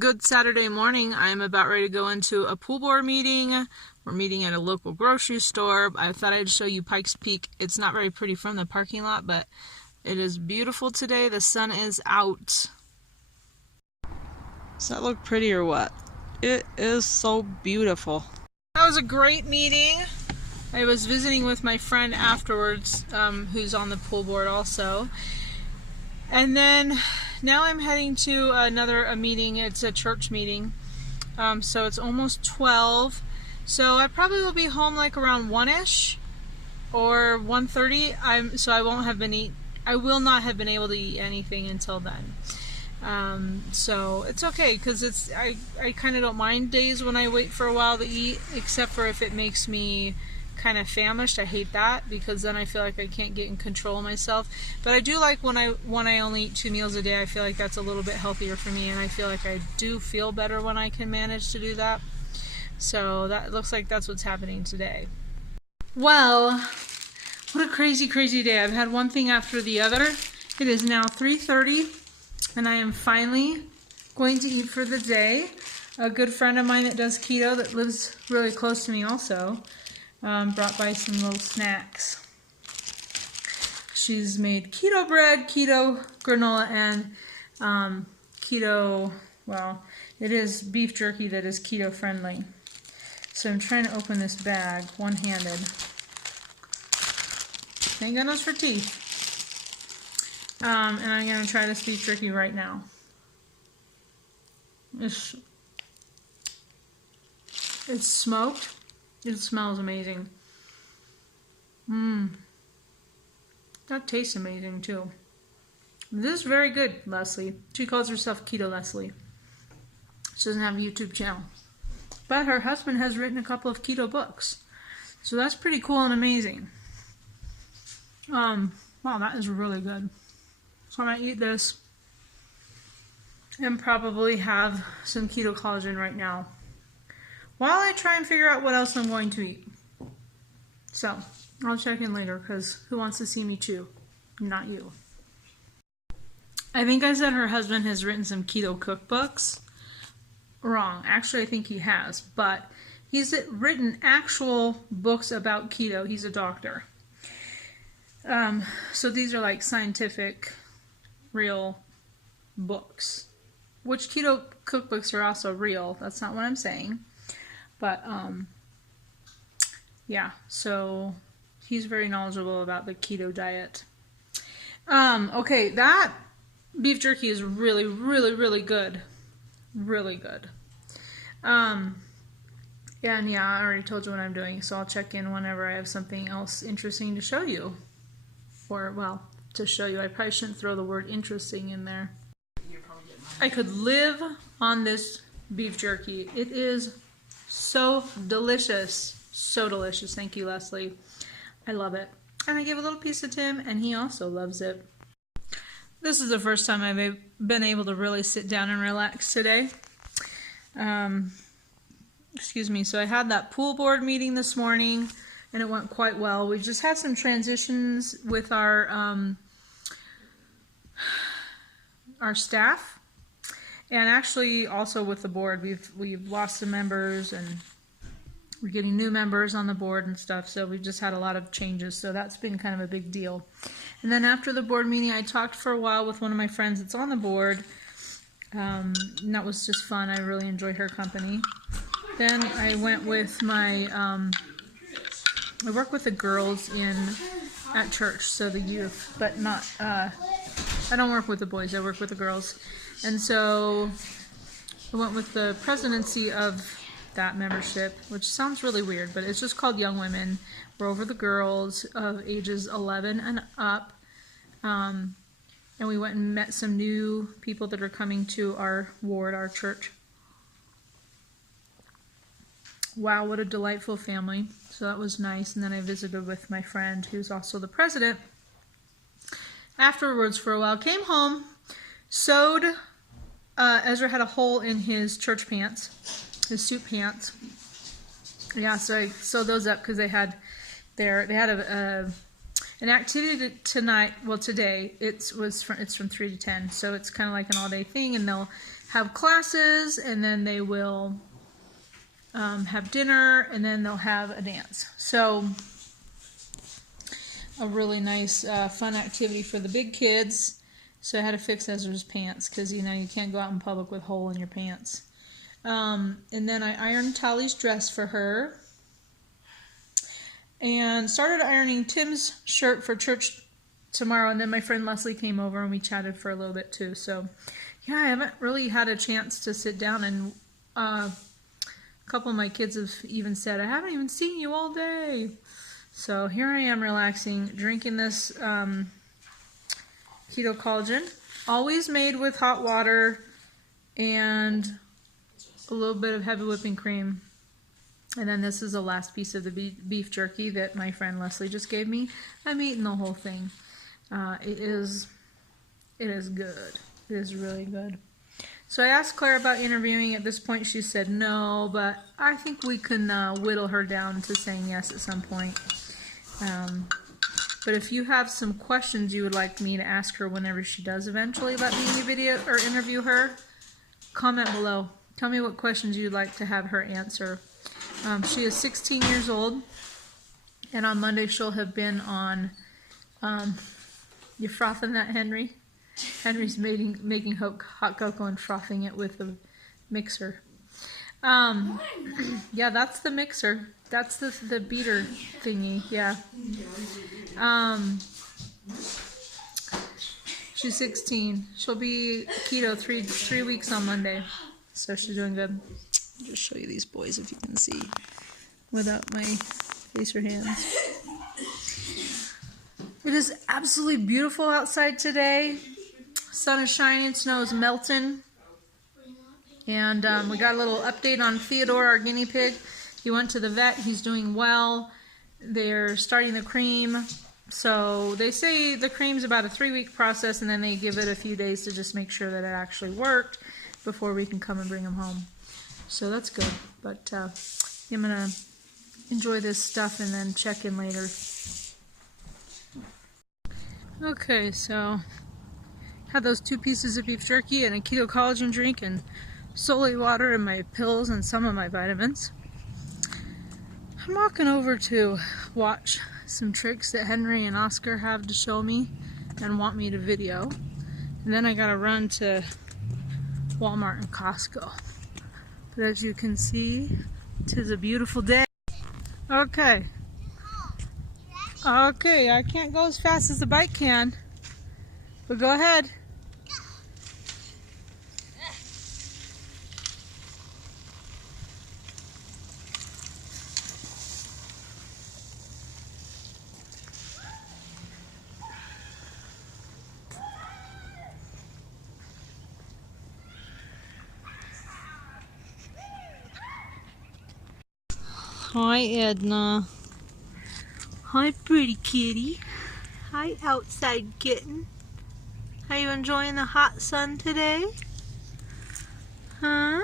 Good Saturday morning. I'm about ready to go into a pool board meeting. We're meeting at a local grocery store. I thought I'd show you Pikes Peak. It's not very pretty from the parking lot, but it is beautiful today. The sun is out. Does that look pretty or what? It is so beautiful. That was a great meeting. I was visiting with my friend afterwards, who's on the pool board also. And then now I'm heading to a meeting. It's a church meeting. So it's almost 12. So I probably will be home like around 1-ish or 1:30. So I will not have been able to eat anything until then. So it's okay, because I kind of don't mind days when I wait for a while to eat, except for if it makes me kind of famished. I hate that, because then I feel like I can't get in control of myself. But I do like when I only eat 2 meals a day. I feel like that's a little bit healthier for me, and I feel like I do feel better when I can manage to do that. So that looks like that's what's happening today. Well, what a crazy day. I've had one thing after the other. It is now 3:30 and I am finally going to eat for the day. A good friend of mine that does keto, that lives really close to me also, brought by some little snacks. She's made keto bread, keto granola, and keto, well, it is beef jerky that is keto friendly. So I'm trying to open this bag one-handed. Thank goodness for teeth. And I'm going to try this beef jerky right now. It's smoked. It smells amazing. That tastes amazing too. This is very good, Leslie. She calls herself Keto Leslie. She doesn't have a YouTube channel. But her husband has written a couple of keto books. So that's pretty cool and amazing. Wow, that is really good. So I'm going to eat this and probably have some keto collagen right now, while I try and figure out what else I'm going to eat. So, I'll check in later, because who wants to see me chew? Not you. I think I said her husband has written some keto cookbooks. Wrong. Actually, I think he has. But he's written actual books about keto. He's a doctor. So these are like scientific, real books. Which keto cookbooks are also real. That's not what I'm saying. But, yeah, so he's very knowledgeable about the keto diet. Okay, that beef jerky is really good. Really good. And yeah, I already told you what I'm doing, so I'll check in whenever I have something else interesting to show you. Or, well, to show you. I probably shouldn't throw the word interesting in there. I could live on this beef jerky. It is so delicious. So delicious. Thank you, Leslie. I love it. And I gave a little piece to Tim, and he also loves it. This is the first time I've been able to really sit down and relax today. Excuse me. So I had that pool board meeting this morning, and it went quite well. We just had some transitions with our staff. And actually, also with the board, we've lost some members, and we're getting new members on the board and stuff. So we've just had a lot of changes. So that's been kind of a big deal. And then after the board meeting, I talked for a while with one of my friends that's on the board. And that was just fun. I really enjoyed her company. Then I went with my, I work with the girls at church, so the youth, but not, I don't work with the boys. I work with the girls. And so I went with the presidency of that membership, which sounds really weird, but it's just called Young Women. We're over the girls of ages 11 and up. And we went and met some new people that are coming to our ward, our church. Wow, what a delightful family. So that was nice. And then I visited with my friend, who's also the president. Afterwards, for a while, came home, sewed. Ezra had a hole in his church pants, his suit pants. Yeah, so I sewed those up because they had an activity tonight. Well, today it's from 3 to 10, so it's kind of like an all-day thing, and they'll have classes, and then they will have dinner, and then they'll have a dance. So a really nice fun activity for the big kids. So I had to fix Ezra's pants because you can't go out in public with a hole in your pants. And then I ironed Tally's dress for her and started ironing Tim's shirt for church tomorrow. And then my friend Leslie came over and we chatted for a little bit too. So yeah, I haven't really had a chance to sit down, and a couple of my kids have even said, I haven't even seen you all day. So here I am relaxing, drinking this Keto collagen, always made with hot water and a little bit of heavy whipping cream. And then this is the last piece of the beef jerky that my friend Leslie just gave me. I'm eating the whole thing. It is good. It is really good. So I asked Claire about interviewing. At this point she said no, but I think we can whittle her down to saying yes at some point. But if you have some questions you would like me to ask her whenever she does eventually let me video or interview her, comment below. Tell me what questions you'd like to have her answer. She is 16 years old, and on Monday she'll have been on, you frothing that, Henry? Henry's making hot cocoa and frothing it with a mixer. Yeah, that's the mixer. That's the beater thingy, yeah. She's 16. She'll be keto three weeks on Monday. So she's doing good. I'll just show you these boys if you can see without my face or hands. It is absolutely beautiful outside today. Sun is shining, snow is melting. And we got a little update on Theodore, our guinea pig. He went to the vet. He's doing well. They're starting the cream. So they say the cream's about a 3-week process, and then they give it a few days to just make sure that it actually worked before we can come and bring him home. So that's good. But I'm going to enjoy this stuff and then check in later. Okay, so had those 2 pieces of beef jerky and a keto collagen drink and solely water and my pills and some of my vitamins. I'm walking over to watch some tricks that Henry and Oscar have to show me and want me to video. And then I gotta run to Walmart and Costco. But as you can see, 'tis a beautiful day. Okay. Okay, I can't go as fast as the bike can. But go ahead. Hi, Edna. Hi, pretty kitty. Hi, outside kitten. Are you enjoying the hot sun today? Huh?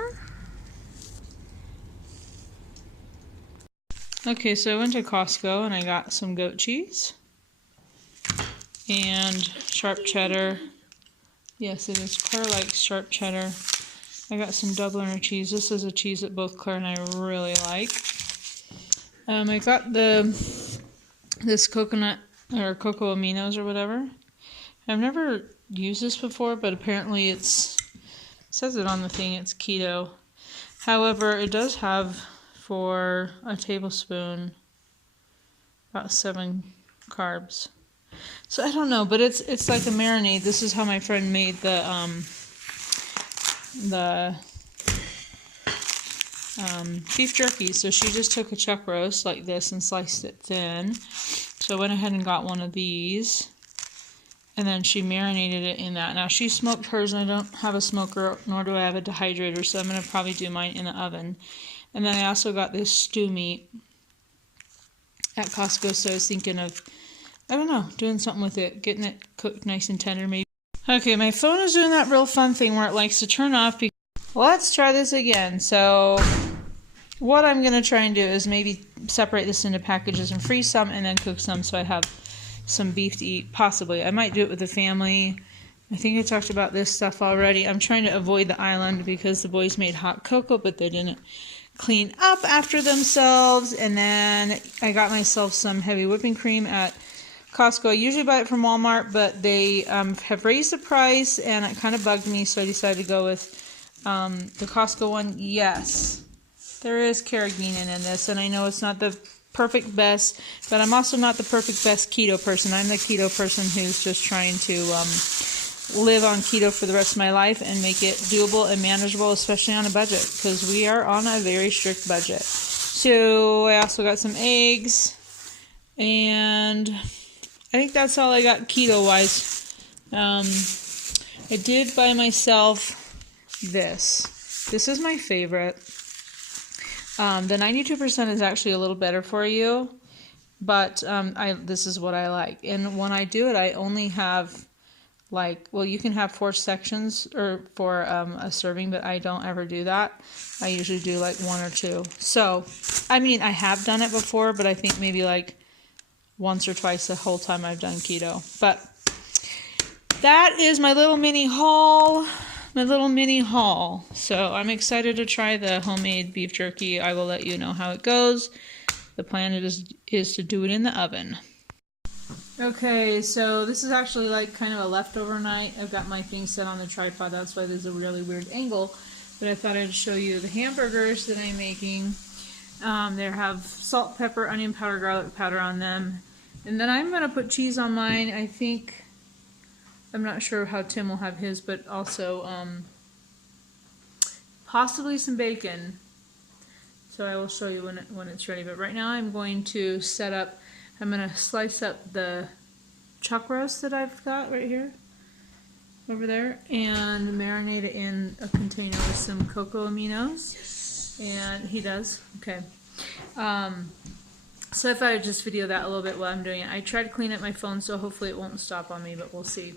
Okay, so I went to Costco and I got some goat cheese and sharp cheddar. Yes, it is. Claire likes sharp cheddar. I got some Dubliner cheese. This is a cheese that both Claire and I really like. I got this coconut or cocoa aminos or whatever. I've never used this before, but apparently it says it on the thing, it's keto. However, it does have for a tablespoon about 7 carbs. So I don't know, but it's like a marinade. This is how my friend made the beef jerky. So she just took a chuck roast like this and sliced it thin. So I went ahead and got one of these, and then she marinated it in that. Now she smoked hers, and I don't have a smoker, nor do I have a dehydrator, so I'm going to probably do mine in the oven. And then I also got this stew meat at Costco, so I was thinking of, I don't know, doing something with it, getting it cooked nice and tender maybe. Okay, my phone is doing that real fun thing where it likes to turn off. Let's try this again. So what I'm going to try and do is maybe separate this into packages and freeze some and then cook some so I have some beef to eat, possibly. I might do it with the family I think I talked about this stuff already. I'm trying to avoid the island because the boys made hot cocoa, but they didn't clean up after themselves. And then I got myself some heavy whipping cream at Costco. I usually buy it from Walmart, but they have raised the price, and it kind of bugged me, so I decided to go with the Costco one. Yes, there is carrageenan in this, and I know it's not the perfect best, but I'm also not the perfect best keto person. I'm the keto person who's just trying to live on keto for the rest of my life and make it doable and manageable, especially on a budget, because we are on a very strict budget. So I also got some eggs, and I think that's all I got keto-wise. I did buy myself this. This is my favorite. The 92% is actually a little better for you, but this is what I like. And when I do it, I only have you can have 4 sections or for a serving, but I don't ever do that. I usually do like 1 or 2. So, I mean, I have done it before, but I think maybe like once or twice the whole time I've done keto. But that is my little mini haul. So I'm excited to try the homemade beef jerky. I will let you know how it goes. The plan is to do it in the oven. Okay, so this is actually like kind of a leftover night. I've got my thing set on the tripod, that's why there's a really weird angle. But I thought I'd show you the hamburgers that I'm making. They have salt, pepper, onion powder, garlic powder on them. And then I'm going to put cheese on mine. I'm not sure how Tim will have his, but also possibly some bacon. So I will show you when it's ready. But right now I'm going to I'm going to slice up the chuck roast that I've got right here, over there, and marinate it in a container with some cocoa aminos. Yes. And he does? Okay. So I thought I'd just video that a little bit while I'm doing it. I tried to clean up my phone, so hopefully it won't stop on me, but we'll see.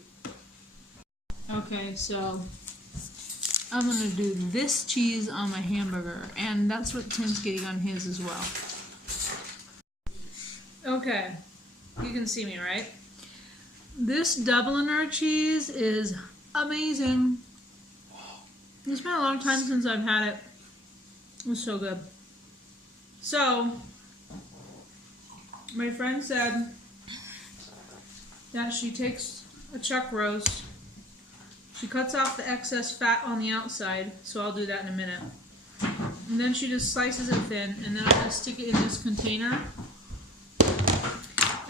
Okay, so I'm going to do this cheese on my hamburger, and that's what Tim's getting on his as well. Okay, you can see me, right? This Dubliner cheese is amazing. It's been a long time since I've had it. It was so good. So, my friend said that she takes a chuck roast, she cuts off the excess fat on the outside, so I'll do that in a minute. And then she just slices it thin, and then I'm going to stick it in this container.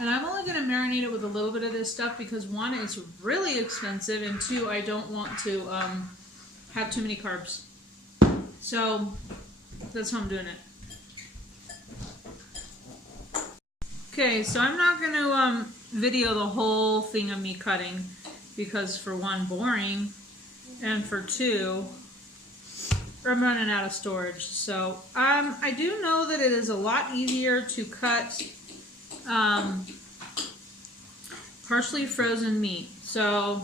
And I'm only going to marinate it with a little bit of this stuff because 1, it's really expensive, and 2, I don't want to have too many carbs. So that's how I'm doing it. Okay, so I'm not going to video the whole thing of me cutting because for 1, boring, and for 2, I'm running out of storage. So I do know that it is a lot easier to cut partially frozen meat. So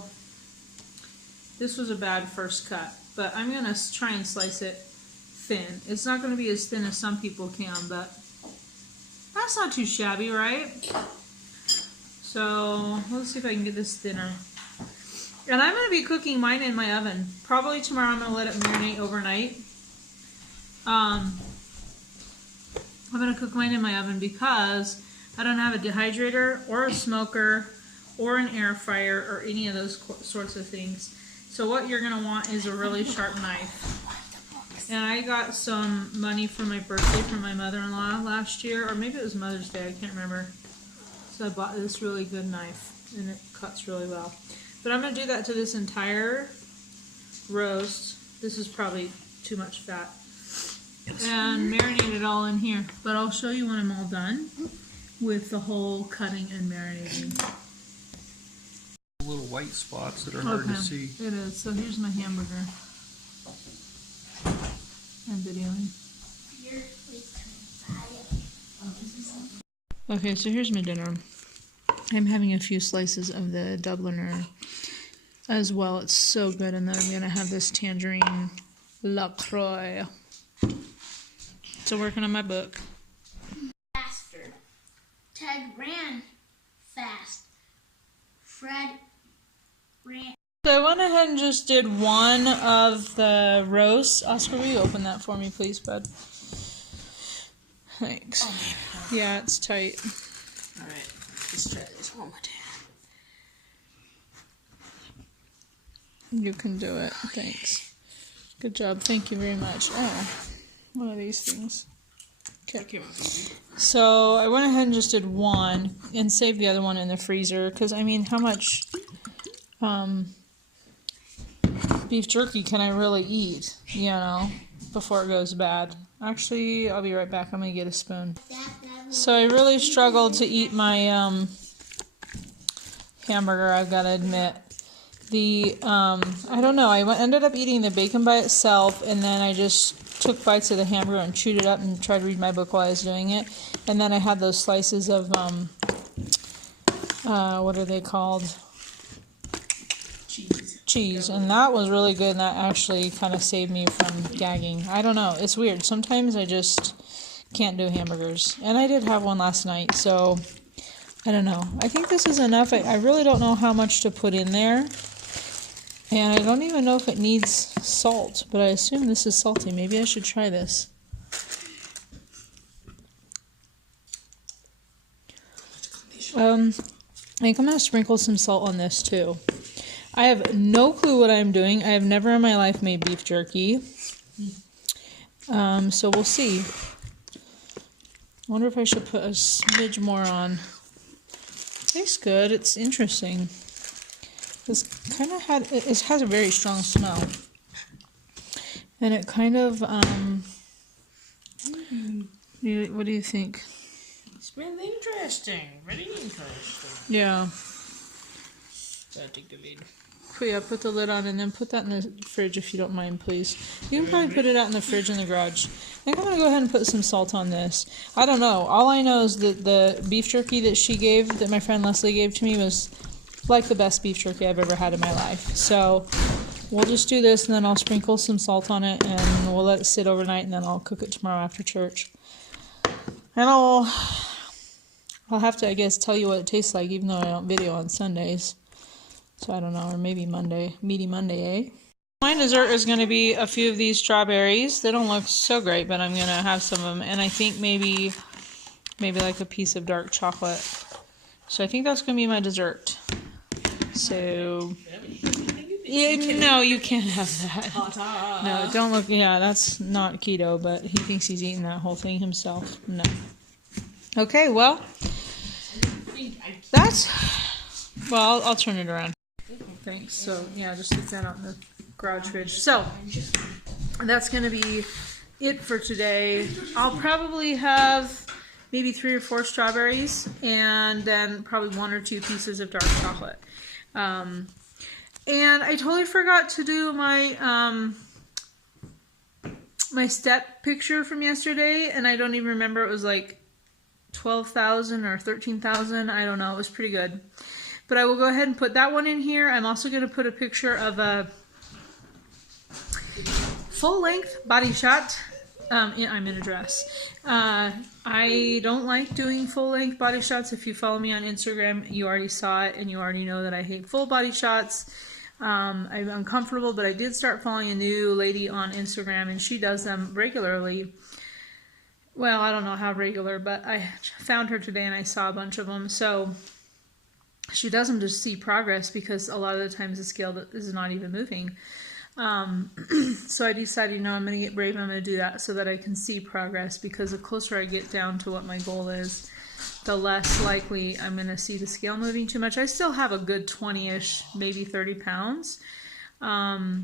this was a bad first cut, but I'm going to try and slice it thin. It's not going to be as thin as some people can, but that's not too shabby, right? So let's see if I can get this thinner. And I'm going to be cooking mine in my oven. Probably tomorrow I'm going to let it marinate overnight. I'm going to cook mine in my oven because I don't have a dehydrator or a smoker or an air fryer or any of those sorts of things. So what you're going to want is a really sharp knife. And I got some money for my birthday from my mother-in-law last year, or maybe it was Mother's Day, I can't remember. So I bought this really good knife, and it cuts really well. But I'm going to do that to this entire roast. This is probably too much fat. And marinate it all in here. But I'll show you when I'm all done with the whole cutting and marinating. Little white spots that are hard to see. It is. So here's my hamburger. I'm videoing. Okay, so here's my dinner. I'm having a few slices of the Dubliner as well. It's so good. And then I'm going to have this tangerine LaCroix. So working on my book. Faster. Ted ran fast. Fred ran. So I went ahead and just did one of the roasts. Oscar, will you open that for me, please, bud? Thanks. Oh, yeah, it's tight. all right, let's try this one more time. You can do it. Thanks. Good job. Thank you very much. Oh, one of these things. Okay. So I went ahead and just did one and saved the other one in the freezer because, I mean, how much beef jerky can I really eat, you know, before it goes bad? Actually, I'll be right back. I'm going to get a spoon. So I really struggled to eat my hamburger, I've got to admit. I don't know, I ended up eating the bacon by itself, and then I just took bites of the hamburger and chewed it up and tried to read my book while I was doing it. And then I had those slices of, what are they called? Cheese, and that was really good, and that actually kind of saved me from gagging. I don't know, it's weird. Sometimes I just can't do hamburgers, and I did have one last night, so I don't know. I think this is enough. I really don't know how much to put in there, and I don't even know if it needs salt, but I assume this is salty. Maybe I should try this. I think I'm going to sprinkle some salt on this too. I have no clue what I'm doing. I have never in my life made beef jerky. So we'll see. I wonder if I should put a smidge more on. Tastes good. It's interesting. This kind of it has a very strong smell. And it kind of, what do you think? It's really interesting. Very interesting. Yeah. Gotta take the lid. Put the lid on and then put that in the fridge if you don't mind, please. You can probably put it out in the fridge in the garage. I think I'm going to go ahead and put some salt on this. I don't know. All I know is that the beef jerky that my friend Leslie gave to me was like the best beef jerky I've ever had in my life. So we'll just do this, and then I'll sprinkle some salt on it, and we'll let it sit overnight, and then I'll cook it tomorrow after church. And I'll have to, I guess, tell you what it tastes like, even though I don't video on Sundays. So I don't know, or maybe Meaty Monday, eh? My dessert is going to be a few of these strawberries. They don't look so great, but I'm going to have some of them. And I think maybe like a piece of dark chocolate. So I think that's going to be my dessert. So, yeah, no, you can't have that. No, don't look, yeah, that's not keto, but he thinks he's eating that whole thing himself. No. Okay, well, well, I'll turn it around. Thanks. So, yeah, just stick that out in the garage fridge. So, that's going to be it for today. I'll probably have maybe 3 or 4 strawberries and then probably 1 or 2 pieces of dark chocolate. And I totally forgot to do my my step picture from yesterday, and I don't even remember. It was like 12,000 or 13,000. I don't know. It was pretty good. But I will go ahead and put that one in here. I'm also going to put a picture of a full-length body shot. I'm in a dress. I don't like doing full-length body shots. If you follow me on Instagram, you already saw it, and you already know that I hate full body shots. I'm uncomfortable, but I did start following a new lady on Instagram, and she does them regularly. Well, I don't know how regular, but I found her today, and I saw a bunch of them. So she does them to see progress, because a lot of the times the scale is not even moving. So I decided, I'm going to get brave and I'm going to do that so that I can see progress, because the closer I get down to what my goal is, the less likely I'm going to see the scale moving too much. I still have a good 20-ish, maybe 30 pounds. But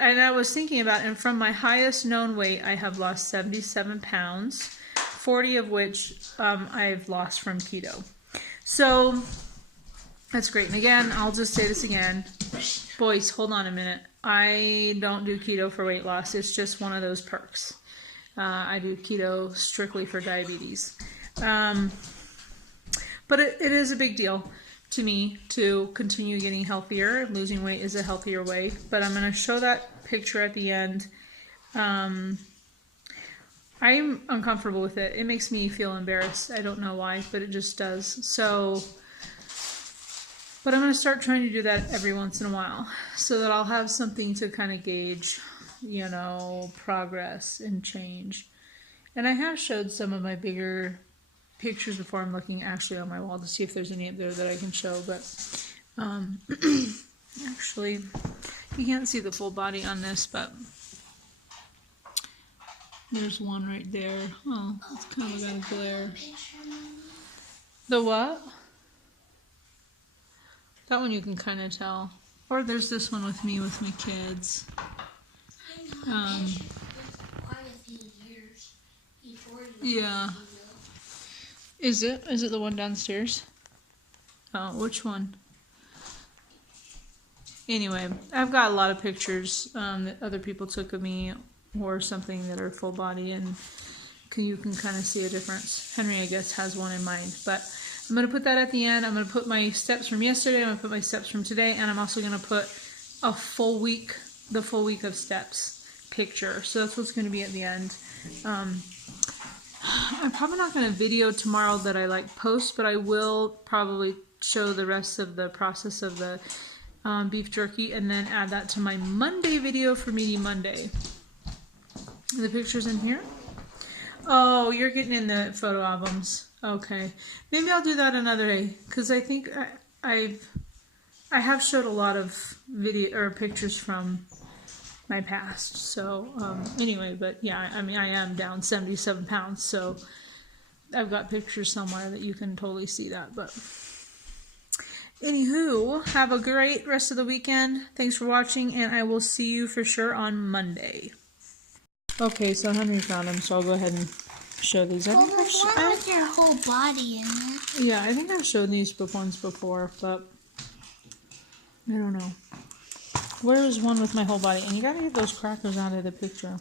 I was thinking about, and from my highest known weight, I have lost 77 pounds, 40 of which I've lost from keto. So that's great. And again, I'll just say this again. Boys, hold on a minute. I don't do keto for weight loss. It's just one of those perks. I do keto strictly for diabetes. But it is a big deal to me to continue getting healthier. Losing weight is a healthier way. But I'm going to show that picture at the end. I'm uncomfortable with it. It makes me feel embarrassed. I don't know why, but it just does. So But I'm going to start trying to do that every once in a while so that I'll have something to kind of gauge, you know, progress and change. And I have showed some of my bigger pictures before. I'm looking actually on my wall to see if there's any up there that I can show. But actually, you can't see the full body on this, but there's one right there. Oh, it's kind of got a glare. The what? That one you can kind of tell. Or there's this one with me with my kids. Yeah. Is it? Is it the one downstairs? Oh, which one? Anyway, I've got a lot of pictures that other people took of me or something that are full body, and you can kind of see a difference. Henry, I guess, has one in mind, but I'm going to put that at the end. I'm going to put my steps from yesterday, I'm going to put my steps from today, and I'm also going to put a full week, the full week of steps picture. So that's what's going to be at the end. I'm probably not going to video tomorrow that I post, but I will probably show the rest of the process of the beef jerky and then add that to my Monday video for Meaty Monday. The pictures in here? Oh, you're getting in the photo albums. Okay. Maybe I'll do that another day, because I think I have showed a lot of video or pictures from my past. So anyway, but yeah, I mean, I am down 77 pounds, so I've got pictures somewhere that you can totally see that. But anywho, have a great rest of the weekend. Thanks for watching, and I will see you for sure on Monday. Okay, so Henry found them, so I'll go ahead and show these. Well, there's one with your whole body in there. Yeah, I think I've showed these once before, but I don't know. Where is one with my whole body? And you gotta get those crackers out of the picture.